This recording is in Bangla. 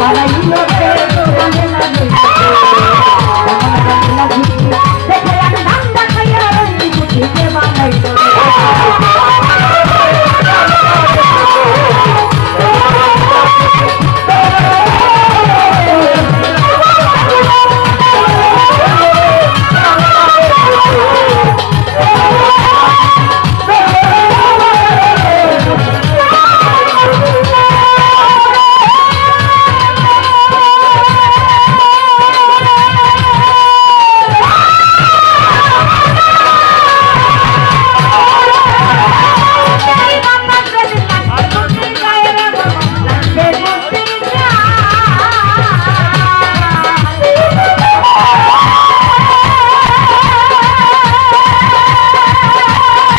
বাড়াইল